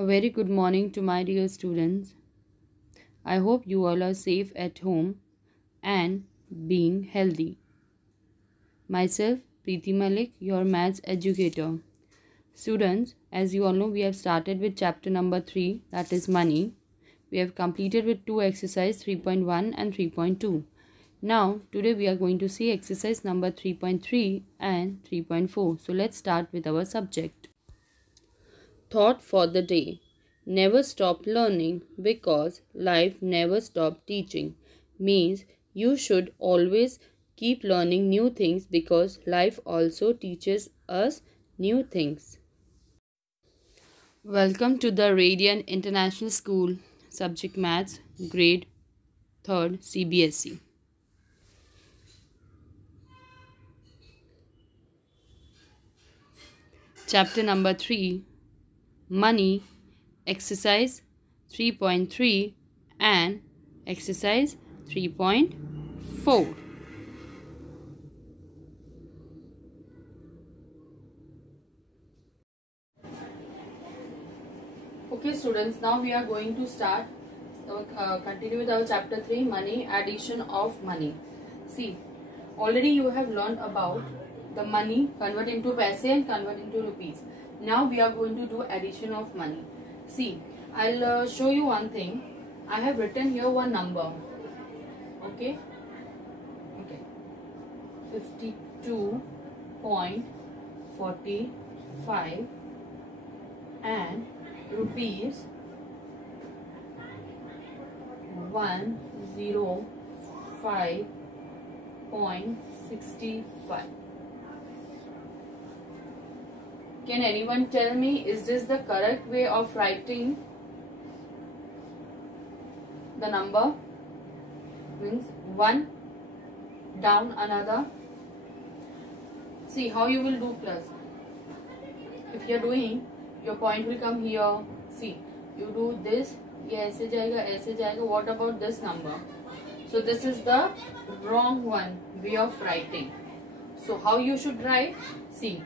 A very good morning to my dear students. I hope you all are safe at home and being healthy. Myself, Preeti Malik, your maths educator. Students, as you all know, we have started with chapter number 3, that is money. We have completed with two exercise 3.1 and 3.2. Now, today we are going to see exercise number 3.3 and 3.4. So, let's start with our subject. Thought for the day. Never stop learning because life never stop teaching. Means you should always keep learning new things because life also teaches us new things. Welcome to the Radiant International School, subject maths, grade 3rd CBSE. Chapter number 3, money, exercise 3.3 and exercise 3.4. Okay students, now we are going to start continue with our chapter 3, money, addition of money. See, already you have learned about the money, convert into paise and convert into rupees. Now we are going to do addition of money. See, I'll show you one thing. I have written here one number. Okay. 52.45 and rupees 105.65. Can anyone tell me, is this the correct way of writing the number? Means one down another. See how you will do plus. If you are doing, your point will come here. See, you do this, ये ऐसे जाएगा, ऐसे जाएगा. What about this number? So this is the wrong one way of writing. So how you should write? See,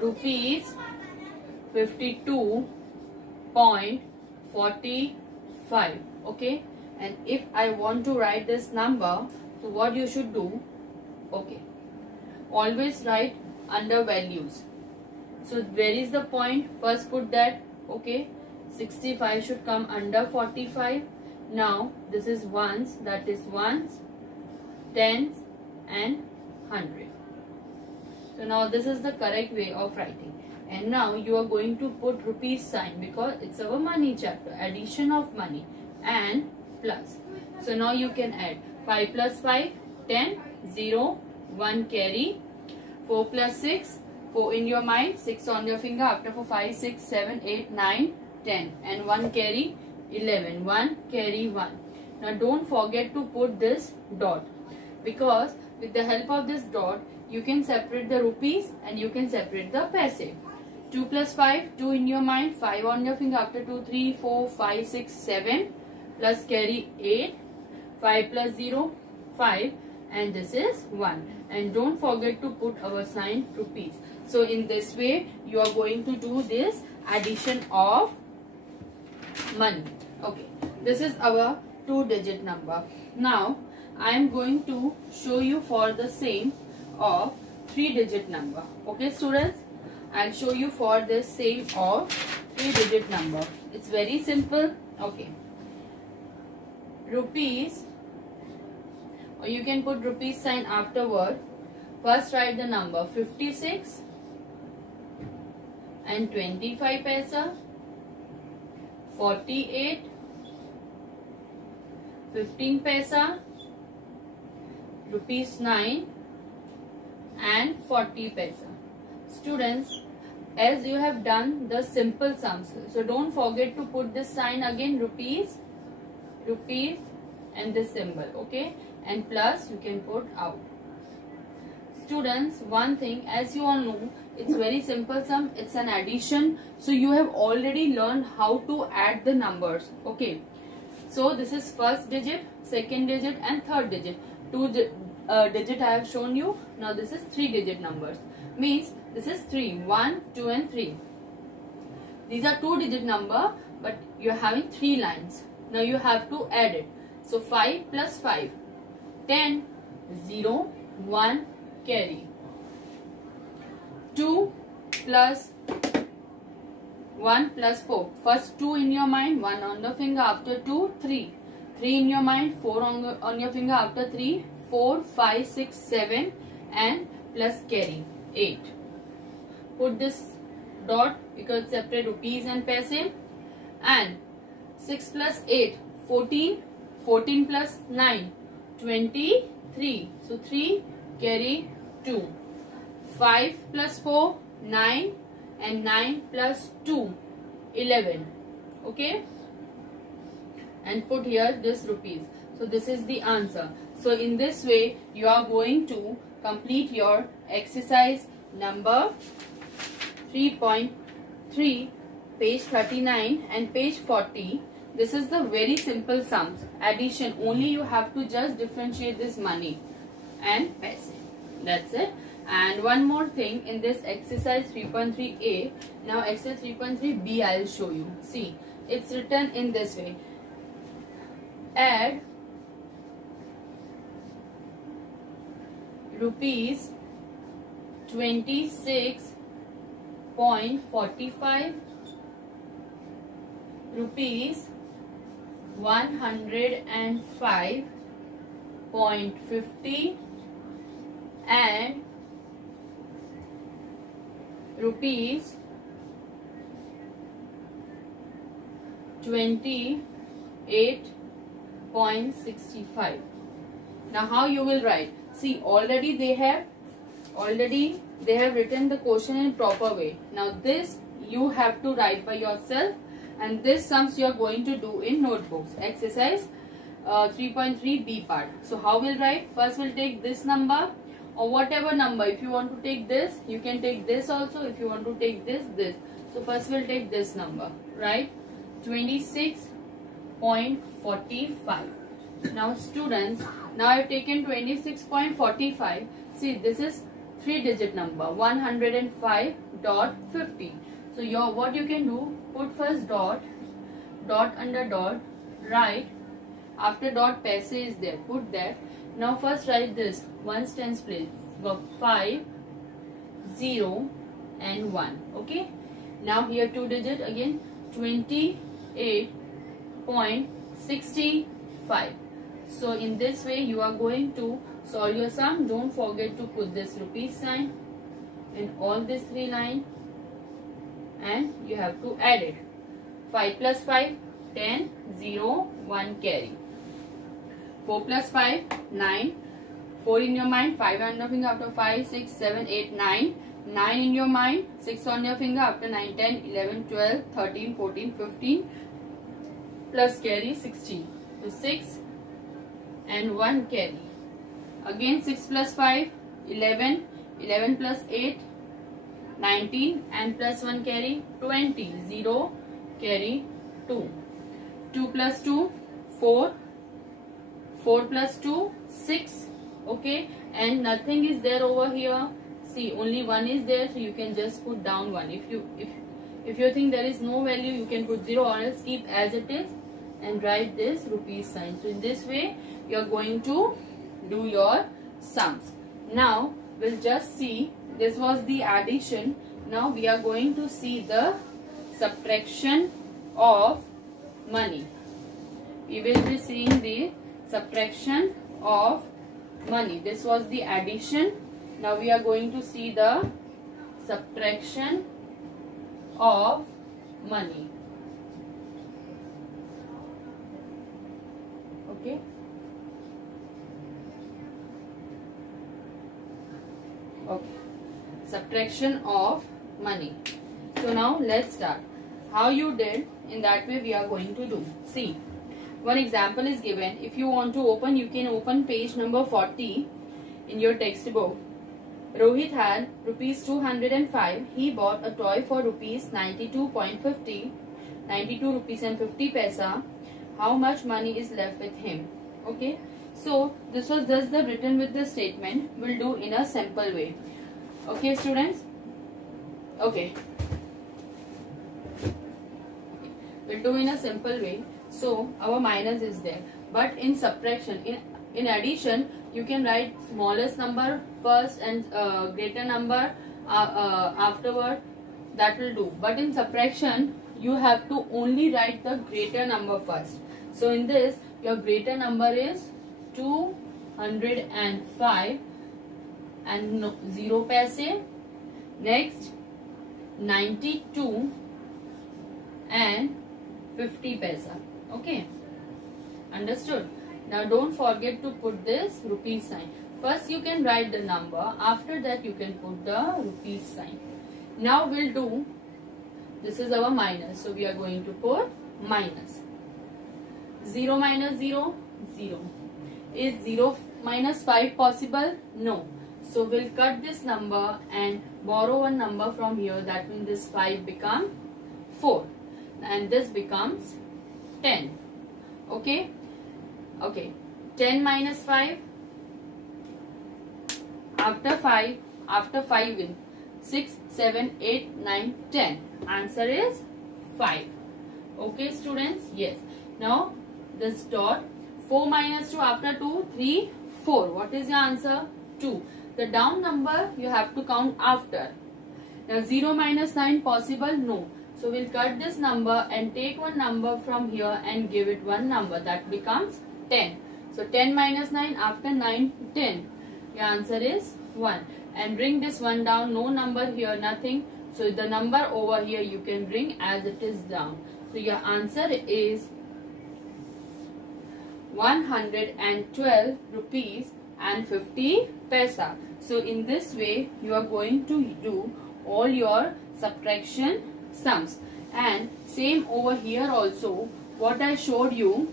rupees 52.45. Okay, and if I want to write this number, so what you should do? Okay, always write under values. So where is the point? First put that. Okay, 65 should come under 45. Now this is ones, that is ones, tens and 100. So now this is the correct way of writing. And now you are going to put rupees sign because it's our money chapter, addition of money and plus. So now you can add 5 plus 5, 10, 0, 1 carry, 4 plus 6, 4 in your mind, 6 on your finger, after 4, 5, 6, 7, 8, 9, 10 and 1 carry, 11, 1 carry 1. Now don't forget to put this dot because with the help of this dot you can separate the rupees and you can separate the paise. 2 plus 5, 2 in your mind, 5 on your finger, after 2, 3, 4, 5, 6, 7 plus carry 8, 5 plus 0, 5 and this is 1. And don't forget to put our sign rupees. So in this way you are going to do this addition of money. Okay, this is our 2-digit number. Now I am going to show you for the same of 3-digit number. Okay students, I'll show you for this same of 3-digit number. It's very simple. Okay, rupees, or you can put rupees sign afterward. First write the number 56 and 25 paisa, 48, 15 paisa, rupees 9 and 40 paisa. Students, as you have done the simple sums, so don't forget to put this sign again, rupees, rupees and this symbol. Okay, and plus you can put out. Students, one thing, as you all know, it's very simple sum, it's an addition, so you have already learned how to add the numbers. Okay, so this is first digit, second digit and third digit. Two digit I have shown you. Now this is 3-digit numbers, means this is 3, 1, 2 and 3. These are 2-digit number, but you're having 3 lines. Now you have to add it. So 5 plus 5, 10, 0, 1, carry. 2 plus 1 plus 4. First 2 in your mind, 1 on the finger. After 2, 3. 3 in your mind, 4 on your finger. After 3, 4, 5, 6, 7 and plus carry 8. Put this dot because separate rupees and paise. And 6 plus 8, 14. 14 plus 9, 23. So 3 carry 2. 5 plus 4, 9 and 9 plus 2, 11. Okay. And put here this rupees. So this is the answer. So in this way you are going to complete your exercise number 3.3, page 39 and page 40. This is the very simple sums. Addition. Only you have to just differentiate this money and paise. That's it. And one more thing in this exercise 3.3a. Now exercise 3.3b I will show you. See, it's written in this way. Add rupees 26.45, rupees 105.50 and rupees 28.65. Now how you will write? See, already they have written the question in proper way. Now this you have to write by yourself, and this sums you are going to do in notebooks. Exercise 3.3b part. So how we'll write? First we'll take this number or whatever number. If you want to take this, you can take this also. If you want to take this. So first we'll take this number, right? 26.45. Now students, now I've taken 26.45. See, this is 3-digit number, 105.50. So what you can do, put first dot under dot, write. After dot, paise is there, put that. Now first write this, 1's tens place, 5, 0 and 1. Okay. Now here 2-digit again, 28.65. So in this way you are going to solve your sum. Don't forget to put this rupees sign in all these 3 lines, and you have to add it. 5 plus 5, 10, 0, 1 carry. 4 plus 5, 9. 4 in your mind, 5 on your finger. After 5, 6, 7, 8, 9. 9 in your mind, 6 on your finger. After 9, 10, 11, 12, 13, 14, 15. Plus carry 16. So 6 and 1 carry. Again 6 plus 5, 11. 11 plus 8, 19 and plus 1 carry 20. 0 carry 2. 2 plus 2, 4. 4 plus 2, 6. Okay, and nothing is there over here. See, only 1 is there, so you can just put down 1. If you think there is no value, you can put 0 or else keep as it is and write this rupees sign. So in this way you are going to do your sums. Now we'll just see, this was the addition. Now we are going to see the subtraction of money. We will be seeing the subtraction of money. This was the addition. Now we are going to see the subtraction of money. Okay. Okay. Subtraction of money. So now let's start. How you did, in that way we are going to do. See, one example is given. If you want to open, you can open page number 40 in your textbook. Rohit had rupees 205. He bought a toy for rupees 92.50, 92 rupees and 50 paisa. How much money is left with him? Okay. So this was just the written with the statement. We'll do in a simple way. Okay, students. Okay. we'll do in a simple way. So our minus is there, but in subtraction, in addition, you can write smallest number first and greater number afterward. That will do. But in subtraction, you have to only write the greater number first. So in this, your greater number is 205 and 0 paise. Next, 92 and 50 paisa. Okay, understood? Now don't forget to put this rupees sign. First you can write the number, after that you can put the rupees sign. Now we'll do, this is our minus, so we are going to put minus. 0 minus 0, 0. Is 0 minus 5 possible? No. So we'll cut this number and borrow one number from here. That means this 5 becomes 4 and this becomes 10. Okay. Okay. 10 minus 5. After 5 in 6, 7, 8, 9, 10. Answer is 5. Okay students? Yes. Now this dot. 4 minus 2 after 2, 3, 4. What is your answer? 2. The down number you have to count after. Now 0 minus 9 possible? No. So we'll cut this number and take one number from here and give it one number. That becomes 10. So 10 minus 9 after 9, 10. Your answer is 1. And bring this one down. No number here, nothing. So the number over here you can bring as it is down. So your answer is 112 rupees and 50 paisa. So in this way you are going to do all your subtraction sums. And same over here also, what I showed you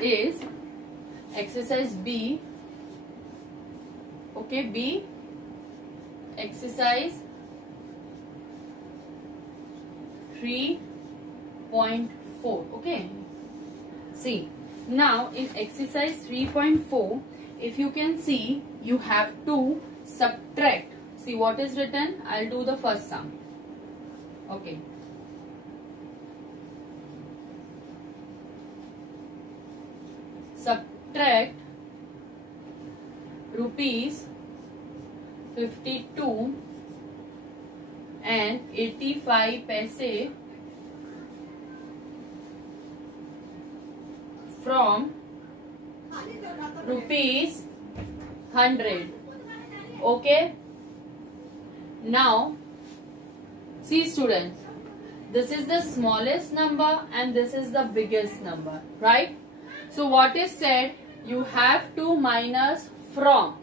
is exercise B. Okay, B, exercise 3.4. okay. See, now in exercise 3.4, if you can see, you have to subtract. See what is written? I'll do the first sum. Okay. Subtract rupees 52 and 85 paise from rupees 100. Okay. Now see students, this is the smallest number and this is the biggest number, right? So what is said? You have to minus from.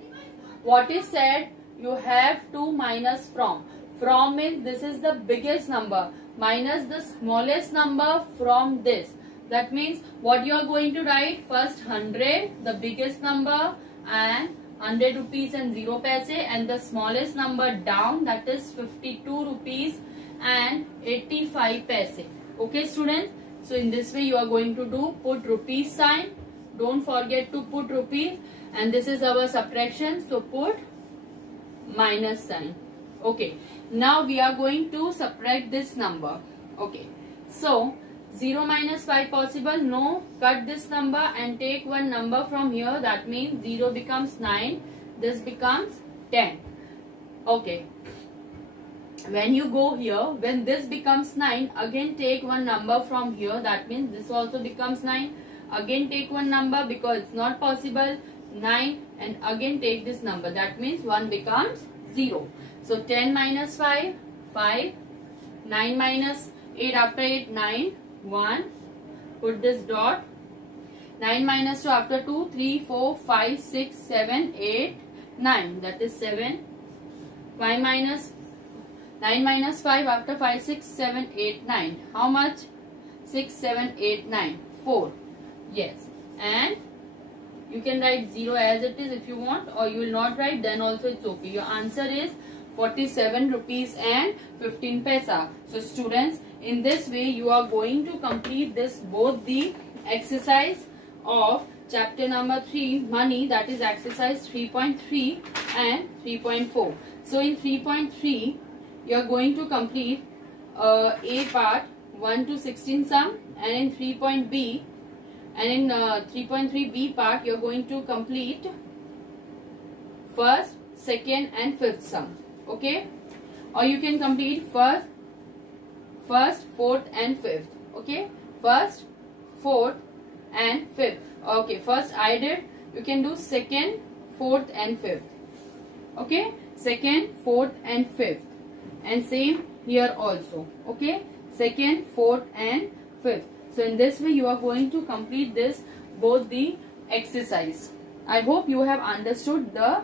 What is said? You have to minus from. From means this is the biggest number minus the smallest number from this. That means what you are going to write? First 100, the biggest number, and 100 rupees and 0 paise, and the smallest number down, that is 52 rupees and 85 paise. Okay students? So in this way you are going to do, put rupees sign. Don't forget to put rupees. And this is our subtraction. So put minus sign. Okay. Now we are going to subtract this number. Okay. So 0 minus 5 possible? No. Cut this number and take one number from here. That means 0 becomes 9. This becomes 10. Okay. When you go here, when this becomes 9, again take one number from here. That means this also becomes 9. Again take one number because it's not possible. 9 and again take this number. That means 1 becomes 0. So 10 minus 5, 5. 9 minus 8 after 8, 9. 1. Put this dot. 9 minus 2 after 2, 3, 4, 5, 6, 7, 8, 9. That is 7. 5 minus 9 minus 5 after 5, 6, 7, 8, 9. How much? 6, 7, 8, 9. 4. Yes. And you can write 0 as it is if you want, or you will not write, then also it's okay. Your answer is 47 rupees and 15 paisa. So students, in this way you are going to complete this, both the exercise of chapter number 3 money, that is exercise 3.3 and 3.4. So in 3.3 you are going to complete A part 1 to 16 sum, and in 3.B and in 3.3B part you are going to complete first, second and fifth sum. Okay, or you can complete first, fourth and fifth. Okay, first, fourth and fifth. Okay, first I did, you can do second, fourth and fifth. Okay, second, fourth and fifth, and same here also. Okay, second, fourth and fifth. So in this way you are going to complete this both the exercise. I hope you have understood the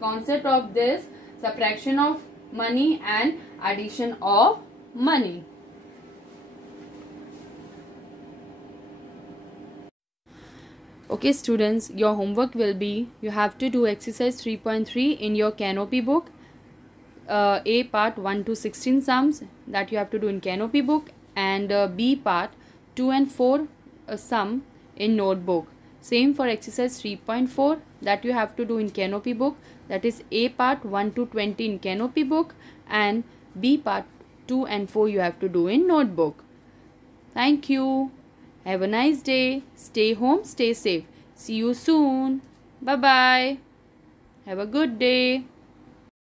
concept of this subtraction of money and addition of money. Okay students, your homework will be, you have to do exercise 3.3 in your Canopy book. A part 1 to 16 sums that you have to do in Canopy book, and B part 2 and 4 sum in notebook. Same for exercise 3.4 that you have to do in Canopy book, that is A part 1 to 20 in Canopy book, and B part 2 and 4 you have to do in notebook. Thank you. Have a nice day. Stay home, stay safe. See you soon. Bye bye. Have a good day.